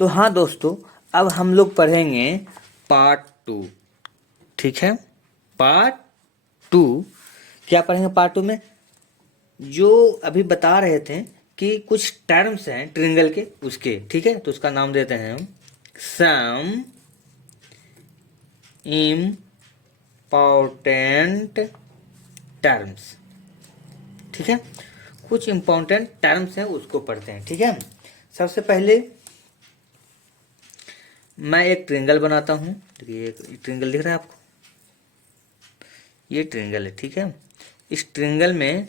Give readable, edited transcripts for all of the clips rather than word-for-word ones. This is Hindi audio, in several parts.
तो हाँ दोस्तों, अब हम लोग पढ़ेंगे पार्ट 2। ठीक है, पार्ट 2 क्या पढ़ेंगे पार्ट 2 में? जो अभी बता रहे थे कि कुछ टर्म्स हैं ट्रिंगल के, उसके। ठीक है, तो उसका नाम देते हैं हम सम इम्पोर्टेंट टर्म्स। ठीक है, कुछ इम्पोर्टेंट टर्म्स हैं उसको पढ़ते हैं। ठीक है, सबसे पहले मैं एक ट्रिंगल बनाता हूँ। देखिए, एक ट्रिंगल दिख रहा है आपको, ये ट्रिंगल है। ठीक है, इस ट्रिंगल में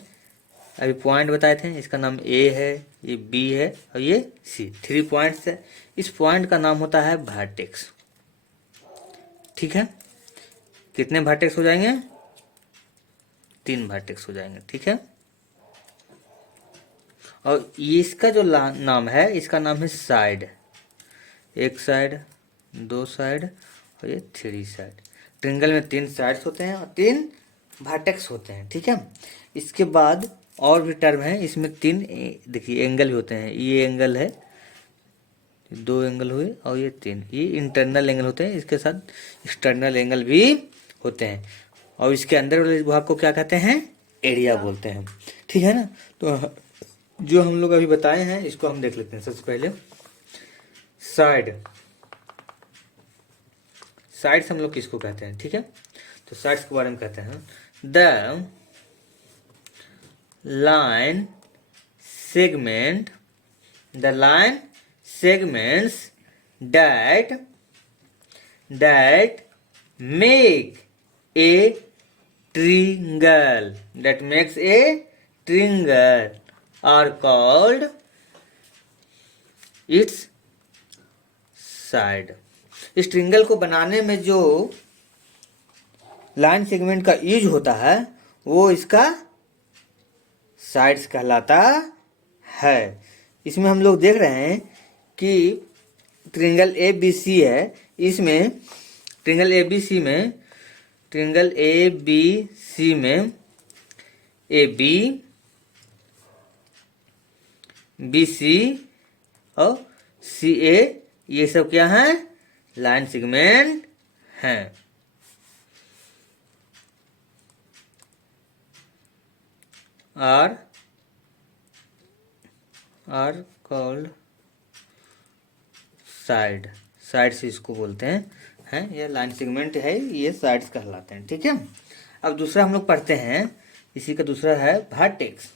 अभी पॉइंट बताए थे, इसका नाम ए है, ये बी है और ये सी, 3 पॉइंट्स है। इस पॉइंट का नाम होता है वर्टेक्स। ठीक है, कितने वर्टेक्स हो जाएंगे? 3 वर्टेक्स हो जाएंगे। ठीक है, और इसका जो नाम है, इसका नाम है साइड। एक साइड, 2 साइड और ये 3 साइड। ट्रिंगल में 3 साइड्स होते हैं और 3 वर्टेक्स होते हैं। ठीक है, इसके बाद और भी टर्म है, इसमें 3 देखिए एंगल भी होते हैं। ये एंगल है, 2 एंगल हुए और ये 3, ये इंटरनल एंगल होते हैं। इसके साथ एक्सटर्नल एंगल भी होते हैं। और इसके अंदर वाले भाग को क्या कहते हैं? एरिया बोलते हैं। ठीक है ना, तो जो हम लोग अभी बताए हैं इसको हम देख लेते हैं। सबसे पहले साइड, साइड्स हम लोग किसको कहते हैं? ठीक है, तो साइड्स के बारे में कहते हैं the line segment, the line segments that make a triangle, that makes a triangle are called its side। इस ट्रिंगल को बनाने में जो लाइन सेगमेंट का यूज होता है वो इसका साइड्स कहलाता है। इसमें हम लोग देख रहे हैं कि ट्रिंगल ए बी सी है। इसमें ट्रिंगल ए बी सी में, ट्रिंगल ए बी सी में ए बी, बी सी और सी ए, ये सब क्या है? लाइन सेगमेंट हैं। आर कॉल्ड साइड, साइड्स इसको बोलते हैं। ये लाइन सेगमेंट है, ये साइड्स कहलाते हैं। ठीक है, अब दूसरा हम लोग पढ़ते हैं, इसी का दूसरा है वर्टेक्स,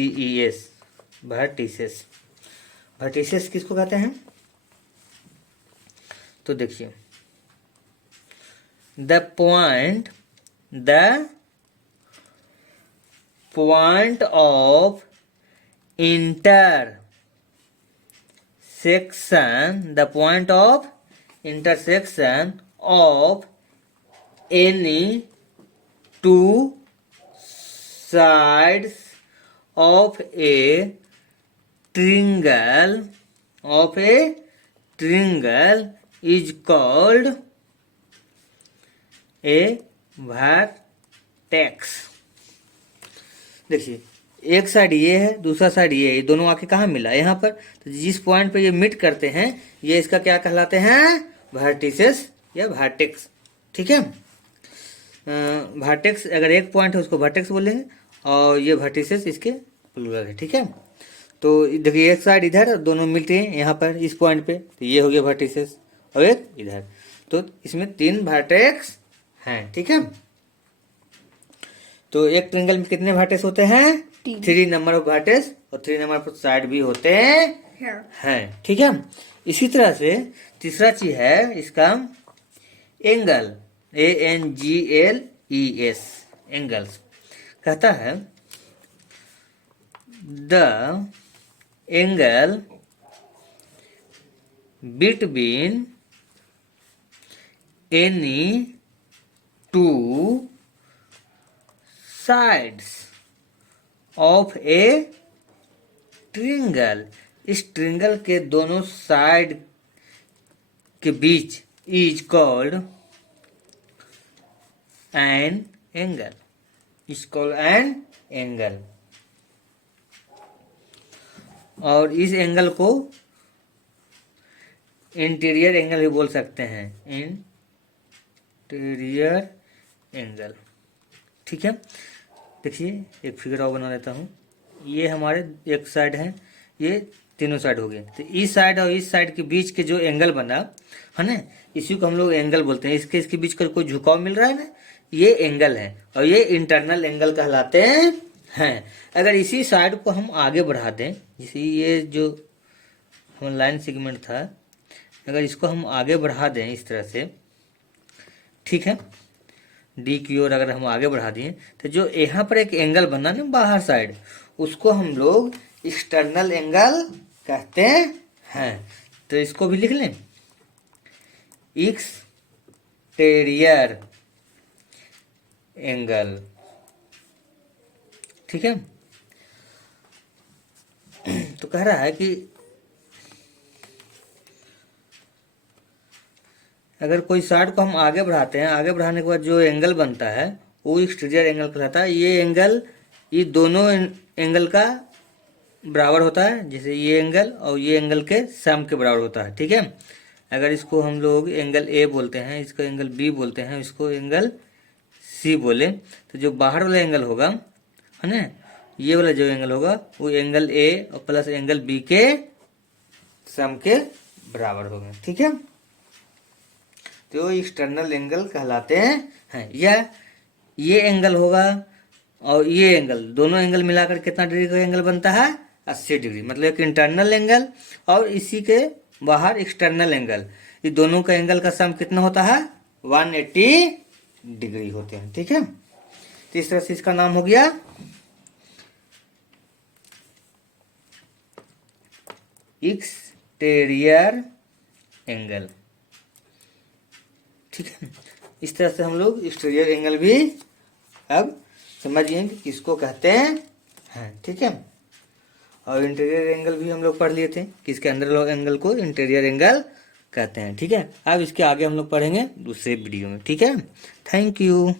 VERTICES, वर्टिसेस। वर्टिसेस किसको कहते हैं? तो देखिए, the point of intersection, the point of intersection of any two sides of a triangle is called a vertex। देखिए, एक साइड ये है, दूसरा साइड ये है, ये दोनों आके कहाँ मिला? यहाँ पर। तो जिस पॉइंट पे ये मिट करते हैं, ये इसका क्या कहलाते हैं? वर्टिसेस या वर्टेक्स। ठीक है, वर्टेक्स अगर एक पॉइंट है उसको वर्टेक्स बोलेंगे और ये वर्टिसेस इसके प्लूरल है। ठीक है, तो देखिए एक साइड इधर, दोनों मिलते हैं यहाँ पर इस पॉइंट पे, तो ये हो गया वर्टिसेस और एक इधर। तो इसमें 3 वर्टेक्स हैं। ठीक है, तो एक ट्रिंगल में कितने वर्टेक्स होते हैं? 3 नंबर ऑफ वर्टेक्स और 3 नंबर ऑफ साइड भी होते हैं। ठीक है, इसी तरह से तीसरा चीज है इसका एंगल, ANGLES, एंगल्स। कहता है the angle between any two sides of a triangle, इस ट्रिंगल के दोनों साइड के बीच is called an angle, is called an angle. और इस एंगल को इंटीरियर एंगल भी बोल सकते हैं, इंटीरियर एंगल। ठीक है, देखिए एक फिगर और बना लेता हूँ। ये हमारे एक साइड है, ये तीनों साइड हो गए, तो इस साइड और इस साइड के बीच के जो एंगल बना है ना, इसी को हम लोग एंगल बोलते हैं। इसके बीच का कोई झुकाव मिल रहा है ना, ये एंगल है और ये इंटरनल एंगल कहलाते हैं। अगर इसी साइड को हम आगे बढ़ा दें, जैसे ये जो हम लाइन सेगमेंट था, अगर इसको हम आगे बढ़ा दें इस तरह से, ठीक है, डी की ओर अगर हम आगे बढ़ा दिए, तो जो यहाँ पर एक एंगल बना ना बाहर साइड, उसको हम लोग एक्सटर्नल एंगल कहते हैं। तो इसको भी लिख लें, एक्सटेरियर एंगल। ठीक है, तो कह रहा है कि अगर कोई साइड को हम आगे बढ़ाते हैं, आगे बढ़ाने के बाद जो एंगल बनता है वो एक्सटीरियर एंगल कहलाता है। ये एंगल, ये दोनों एंगल का बराबर होता है, जैसे ये एंगल और ये एंगल के सम के बराबर होता है। ठीक है, अगर इसको हम लोग एंगल ए बोलते हैं, इसको एंगल बी बोलते हैं, इसको एंगल सी बोले, तो जो बाहर वाला एंगल होगा है ना, ये वाला जो एंगल होगा वो एंगल ए और प्लस एंगल बी के सम के बराबर होगा। ठीक है, तो एक्सटर्नल एंगल कहलाते हैं। यह ये एंगल होगा और ये एंगल, दोनों एंगल मिलाकर कितना डिग्री का एंगल बनता है, 80 डिग्री। मतलब एक इंटरनल एंगल और इसी के बाहर एक्सटर्नल एंगल, ये दोनों का एंगल का सम कितना होता है, 180 डिग्री होते हैं। ठीक है, तो इस तरह से इसका नाम हो गया एक्सटेरियर एंगल। ठीक है, इस तरह से हम लोग एक्सटीरियर एंगल भी अब समझिए कि किसको कहते हैं। ठीक है, और इंटीरियर एंगल भी हम लोग पढ़ लिए थे कि इसके अंदर लोग एंगल को इंटीरियर एंगल कहते हैं। ठीक है, अब इसके आगे हम लोग पढ़ेंगे दूसरे वीडियो में। ठीक है, थैंक यू।